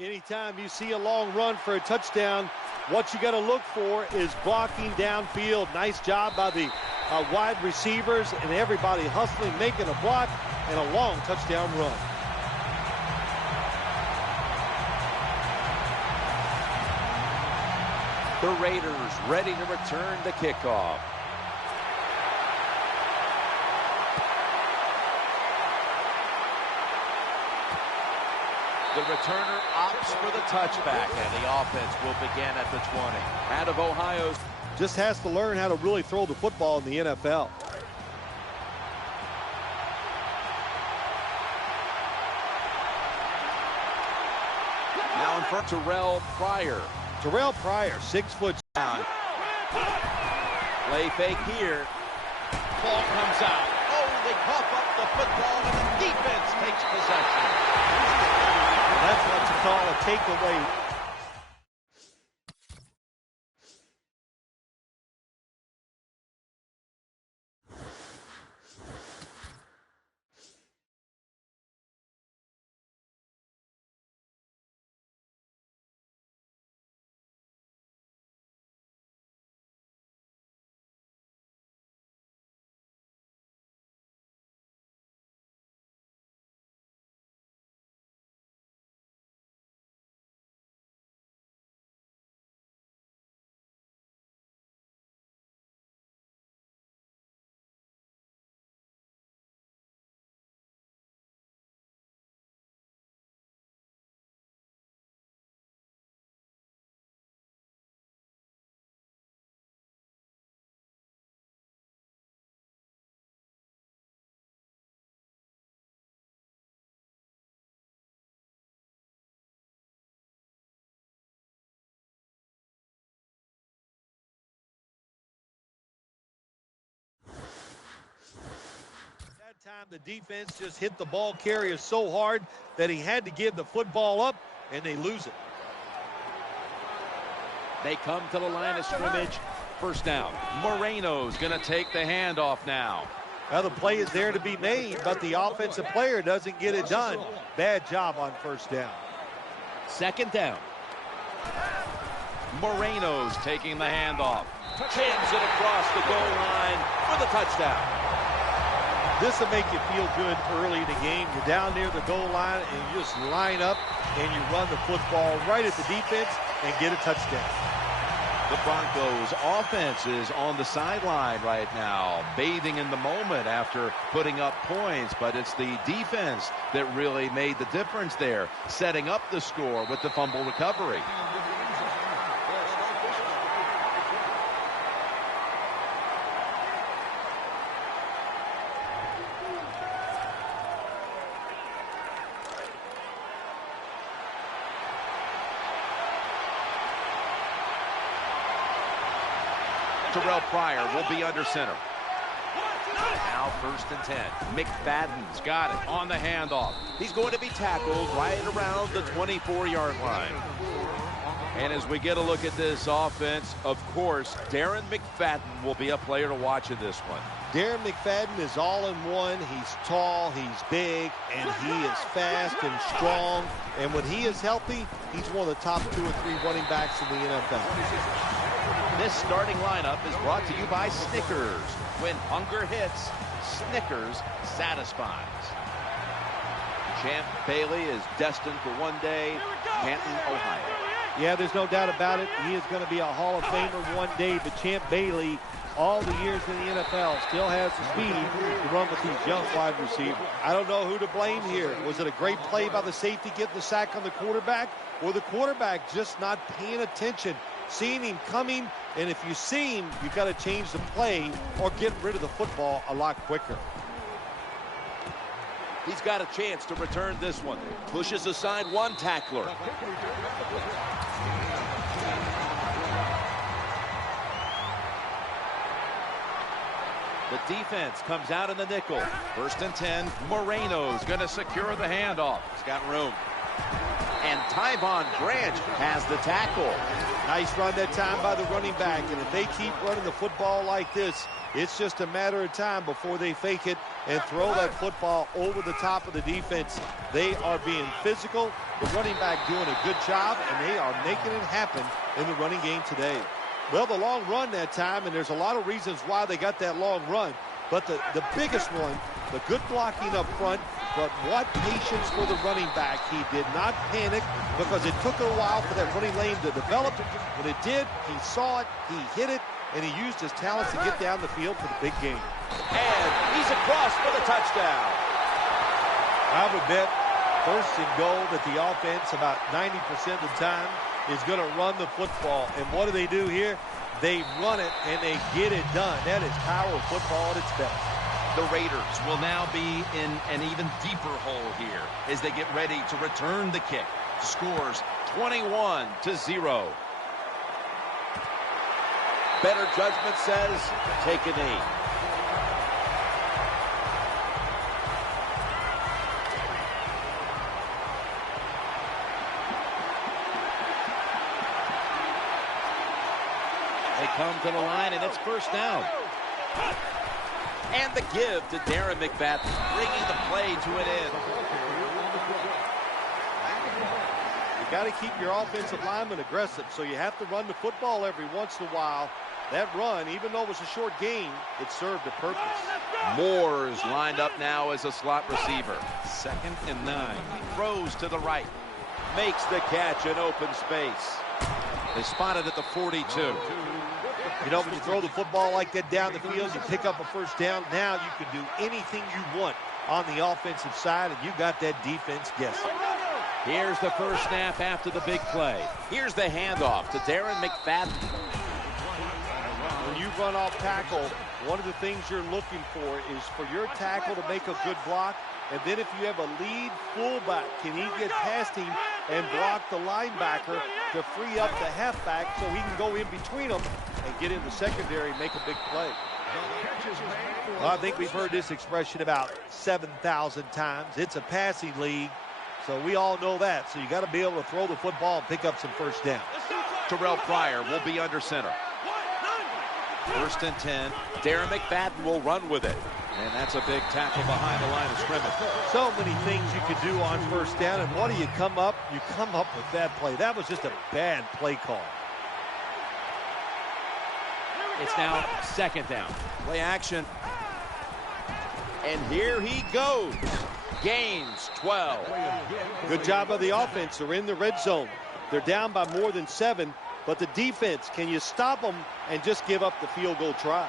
Anytime you see a long run for a touchdown, what you got to look for is blocking downfield. Nice job by the wide receivers and everybody hustling, making a block, and a long touchdown run. The Raiders ready to return the kickoff. The returner opts for the touchback, and the offense will begin at the 20. Out of Ohio. Just has to learn how to really throw the football in the NFL. Now in front, Terrell Pryor. Terrell Pryor, 6 foot down. Play fake here. Ball comes out. Oh, they cough up the football, and the defense takes possession. That's what you call a takeaway. Time the defense just hit the ball carrier so hard that he had to give the football up, and they lose it. They come to the line of scrimmage. First down. Moreno's going to take the handoff now. Well, the play is there to be made, but the offensive player doesn't get it done. Bad job on first down. Second down. Moreno's taking the handoff. Jams it across the goal line for the touchdown. This will make you feel good early in the game. You're down near the goal line, and you just line up, and you run the football right at the defense and get a touchdown. The Broncos offense is on the sideline right now, bathing in the moment after putting up points, but it's the defense that really made the difference there, setting up the score with the fumble recovery. Terrell Pryor will be under center. Now first and 10. McFadden's got it on the handoff. He's going to be tackled right around the 24-yard line. And as we get a look at this offense, of course, Darren McFadden will be a player to watch in this one. Darren McFadden is all-in-one. He's tall, he's big, and he is fast and strong. And when he is healthy, he's one of the top 2 or 3 running backs in the NFL. This starting lineup is brought to you by Snickers. When hunger hits, Snickers satisfies. Champ Bailey is destined for one day, Canton, Ohio. Yeah, there's no doubt about it. He is going to be a Hall of Famer one day, but Champ Bailey, all the years in the NFL, still has the speed to run with these young wide receivers. I don't know who to blame here. Was it a great play by the safety getting the sack on the quarterback, or the quarterback just not paying attention, seeing him coming? And if you see him, you've got to change the play or get rid of the football a lot quicker. He's got a chance to return this one. Pushes aside one tackler. The defense comes out in the nickel. First and 10. Moreno's going to secure the handoff. He's got room. And Tyvon Branch has the tackle. Nice run that time by the running back. And if they keep running the football like this, It's just a matter of time before they fake it and throw that football over the top of the defense. They are being physical. The running back doing a good job, and they are making it happen in the running game today. Well, the long run that time, and there's a lot of reasons why they got that long run. But the biggest one, the good blocking up front, but what patience for the running back. He did not panic because it took a while for that running lane to develop. When it did, he saw it, he hit it, and he used his talents to get down the field for the big game. And he's across for the touchdown. I would bet first and goal that the offense about 90% of the time is going to run the football. And what do they do here? They run it and they get it done. That is power football at its best. The Raiders will now be in an even deeper hole here as they get ready to return the kick. Scores 21-0. Better judgment says take a knee. They come to the line, and it's first down. And the give to Darren McFadden, bringing the play to an end. You got to keep your offensive lineman aggressive, so you have to run the football every once in a while. That run, even though it was a short game, it served a purpose. Moore's lined up now as a slot receiver. 2nd and 9. He throws to the right. Makes the catch in open space. They spot it at the 42. You know, when you throw the football like that down the field, you pick up a first down. Now you can do anything you want on the offensive side, and you got that defense guessing. Here's the first snap after the big play. Here's the handoff to Darren McFadden. When you run off tackle, one of the things you're looking for is for your tackle to make a good block. And then if you have a lead fullback, can he get past him and block the linebacker to free up the halfback so he can go in between them and get in the secondary and make a big play? Well, I think we've heard this expression about 7,000 times. It's a passing league, so we all know that. So you got to be able to throw the football and pick up some first down. Terrell Pryor will be under center. 1st and 10. Darren McFadden will run with it. And that's a big tackle behind the line of scrimmage. So many things you could do on first down, and what do you come up? You come up with that play. That was just a bad play call. It's now 2nd down. Play action. And here he goes. Gains 12. Good job of the offense. They're in the red zone. They're down by more than 7. But the defense, can you stop them and just give up the field goal try?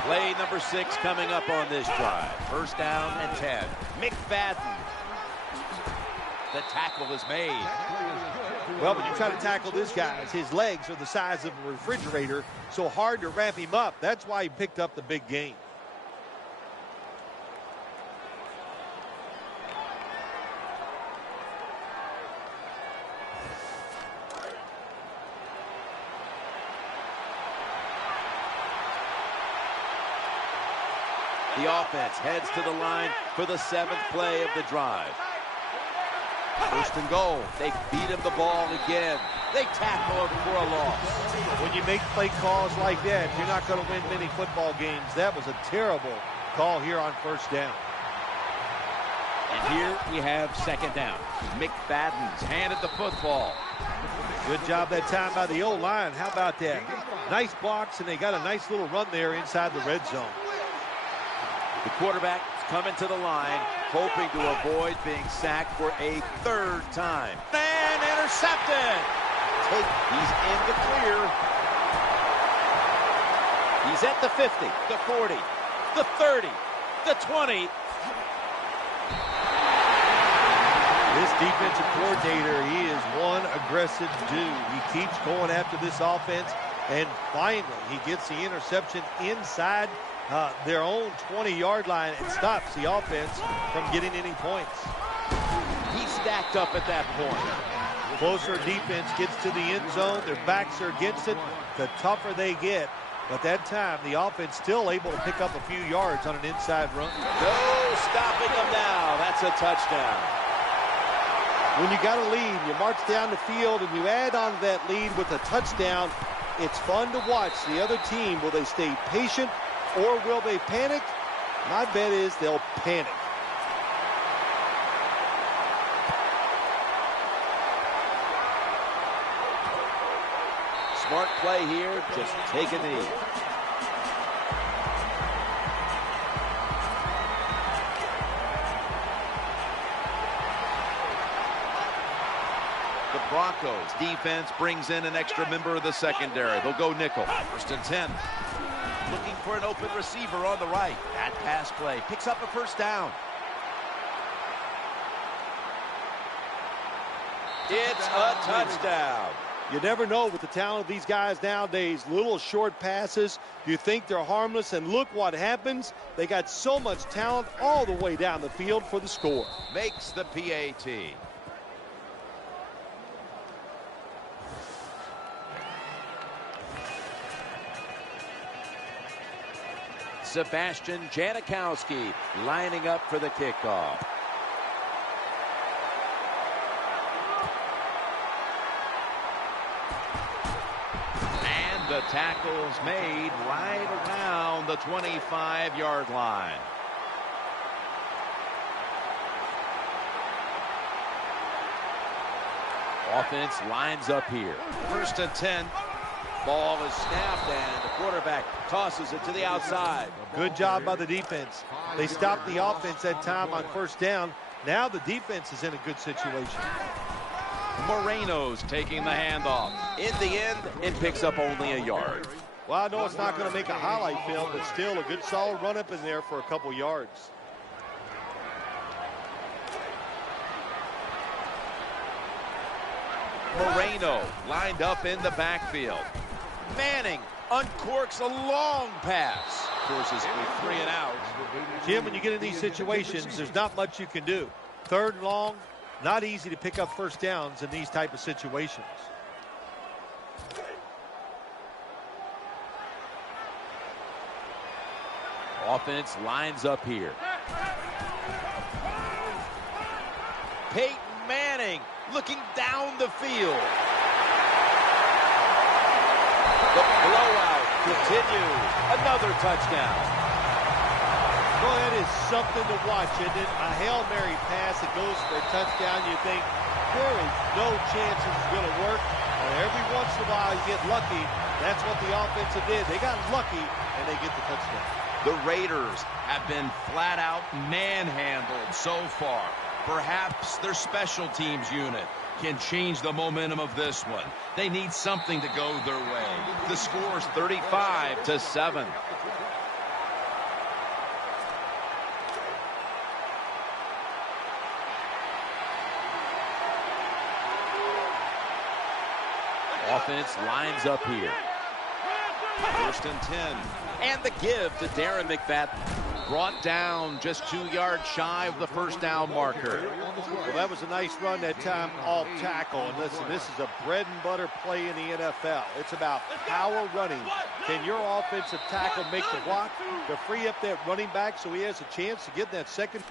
Play number 6 coming up on this drive. 1st down and 10. McFadden. The tackle is made. Well, when you try to tackle this guy, his legs are the size of a refrigerator, so hard to wrap him up. That's why he picked up the big gain. The offense heads to the line for the 7th play of the drive. 1st and goal. They feed him the ball again. They tackle him for a loss. When you make play calls like that, you're not going to win many football games. That was a terrible call here on 1st down. And here we have 2nd down. McFadden's handed the football. Good job that time by the O-line. How about that? Nice blocks, and they got a nice little run there inside the red zone. The quarterback is coming to the line, hoping to avoid being sacked for a 3rd time. And intercepted. He's in the clear. He's at the 50, the 40, the 30, the 20. This defensive coordinator, he is one aggressive dude. He keeps going after this offense, and finally he gets the interception inside their own 20-yard line and stops the offense from getting any points. He's stacked up at that point. Closer defense gets to the end zone. Their backs are against it. The tougher they get. But that time, the offense still able to pick up a few yards on an inside run. No stopping them now. That's a touchdown. When you got a lead, you march down the field and you add on to that lead with a touchdown, It's fun to watch the other team. Will they stay patient or will they panic? My bet is they'll panic. Smart play here. Just take a knee. The Broncos defense brings in an extra member of the secondary. They'll go nickel. 1st and 10. Looking for an open receiver on the right. That pass play picks up a first down. It's a touchdown. You never know with the talent of these guys nowadays. Little short passes. You think they're harmless, and look what happens. They got so much talent all the way down the field for the score. Makes the PAT. Sebastian Janikowski lining up for the kickoff. And the tackle's made right around the 25-yard line. Offense lines up here. 1st and 10. Ball is snapped and the quarterback tosses it to the outside. Good job by the defense. They stopped the offense that time on 1st down. Now the defense is in a good situation. Moreno's taking the handoff. In the end, it picks up only a yard. Well, I know it's not going to make a highlight film, but still a good solid run up in there for a couple yards. Moreno lined up in the backfield. Manning uncorks a long pass. Forces a 3 and out. Jim, when you get in these situations, there's not much you can do. 3rd and long, not easy to pick up first downs in these type of situations. Offense lines up here. Peyton Manning looking down the field. The blowout continues. Another touchdown. Well, that is something to watch, isn't it? A Hail Mary pass that goes for a touchdown. You think there is no chance this is going to work. And every once in a while you get lucky. That's what the offensive did. They got lucky and they get the touchdown. The Raiders have been flat out manhandled so far. Perhaps their special teams unit can change the momentum of this one. They need something to go their way. The score is 35-7. Offense lines up here. 1st and 10. And the give to Darren McFadden. Brought down just 2 yards shy of the first down marker. Well, that was a nice run that time off tackle. And listen, this is a bread and butter play in the NFL. It's about power running. Can your offensive tackle make the block to free up that running back so he has a chance to get that second?